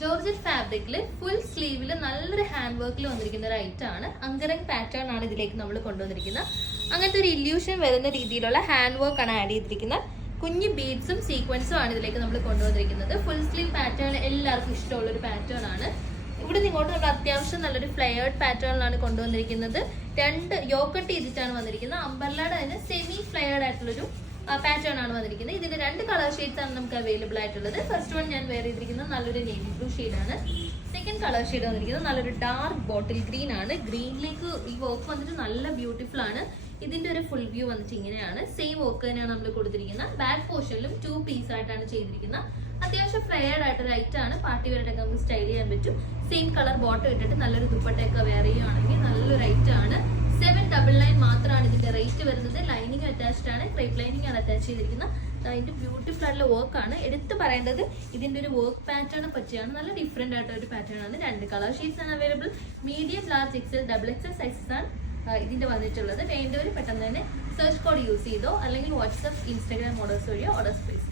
Georgette ഫാബ്രിക്കിൽ full സ്ലീവിൽ നല്ലൊരു hand വർക്കിൽ വന്നിരിക്കുന്ന ഒരു ഐറ്റം ആണ്. അങ്കറിംഗ് പാറ്റേൺ ആണ് ഇതിലേക്ക് നമ്മൾ കൊണ്ടുവന്നിരിക്കുന്നത്. അങ്ങനത്തെ ഒരു ഇല്യൂഷൻ വരുന്ന രീതിയിലുള്ള ഹാൻഡ് വർക്ക് ആണ് ആഡ് ചെയ്തിരിക്കുന്നത്. കുഞ്ഞു ബീഡ്സും സീക്വൻസും ആണ് ഇതിലേക്ക് നമ്മൾ കൊണ്ടുവന്നിരിക്കുന്നത്. ഫുൾ സ്ലീവ് പാറ്റേൺ എല്ലാവർക്കും ഇഷ്ടമുള്ള ഒരു പാറ്റേൺ ആണ്. ഇവിടെ നിങ്ങോട്ട് നമ്മൾ അത്യാവശ്യം നല്ലൊരു ഫ്ലെയർഡ് പാറ്റേണിലാണ് കൊണ്ടുവന്നിരിക്കുന്നത്. രണ്ട് യോക്കട്ട് ചെയ്തിട്ടാണ് വന്നിരിക്കുന്നത്. അംബർലയുടെ തന്നെ സെമി ഫ്ലെയർഡ് ആയിട്ടുള്ളൊരു പാറ്റേൺ ആണ് വന്നിരിക്കുന്നത്. ഇതിന്റെ രണ്ട് കളർ ഷെയ്ഡ്സ് ആണ് നമുക്ക് അവൈലബിൾ ആയിട്ടുള്ളത്. ഫസ്റ്റ് വൺ ഞാൻ വെയർ ചെയ്തിരിക്കുന്നത് നല്ലൊരു നേവി ബ്ലൂ ഷെയ്ഡാണ്. സെക്കൻഡ് കളർ ഷെയ്ഡ് വന്നിരിക്കുന്നത് നല്ലൊരു ഡാർക്ക് ബോട്ടിൽ ഗ്രീൻ ആണ്. ഗ്രീനിലേക്ക് ഈ വർക്ക് വന്നിട്ട് നല്ല ബ്യൂട്ടിഫുൾ ആണ്. ഇതിന്റെ ഒരു ഫുൾ വ്യൂ വന്നിട്ട് ഇങ്ങനെയാണ്. സെയിം വർക്ക് തന്നെയാണ് നമ്മൾ കൊടുത്തിരിക്കുന്നത്. ബാക്ക് പോർഷനിലും 2 പീസ് ആയിട്ടാണ് ചെയ്തിരിക്കുന്നത്. അത്യാവശ്യം ഫ്ലെയർഡ് ആയിട്ടൊരു ഐറ്റം ആണ്. പാർട്ടി വെയറായിട്ടൊക്കെ നമുക്ക് സ്റ്റൈൽ ചെയ്യാൻ പറ്റും. സെയിം കളർ ബോട്ടം ഇട്ടിട്ട് നല്ലൊരു ദുപ്പട്ടയൊക്കെ വെയർ ചെയ്യുകയാണെങ്കിൽ നല്ലൊരു ഐറ്റം ആണ്. 799 മാത്രമാണ് ഇതിന്റെ റേറ്റ് വരുന്നത്. ലൈനിങ് അറ്റാച്ച്ഡ് ആണ്. ക്രേപ്പ് ലൈനിങ് ആണ് അറ്റാച്ച് ചെയ്തിരിക്കുന്നത്. അതിന്റെ ബ്യൂട്ടിഫുൾ ആയിട്ടുള്ള വർക്കാണ്. എടുത്ത് പറയേണ്ടത് ഇതിന്റെ ഒരു വർക്ക് പാറ്റേണെ പറ്റിയാണ്. നല്ല ഡിഫറെന്റ് ആയിട്ടുള്ള ഒരു പാറ്റേൺ ആണ്. 2 കളർ ഷീറ്റ്സ് ആണ് available. Medium, large, XL, XXL sizes ആണ് ഇതിന്റെ വന്നിട്ടുള്ളത്. വേണ്ടവർ പെട്ടെന്ന് തന്നെ സെർച്ച് കോഡ് യൂസ് ചെയ്തോ അല്ലെങ്കിൽ വാട്സ്ആപ്പ്, ഇൻസ്റ്റാഗ്രാം ഓർഡേഴ്സ് വഴിയോ ഓർഡേഴ്സ് പ്ലേസ്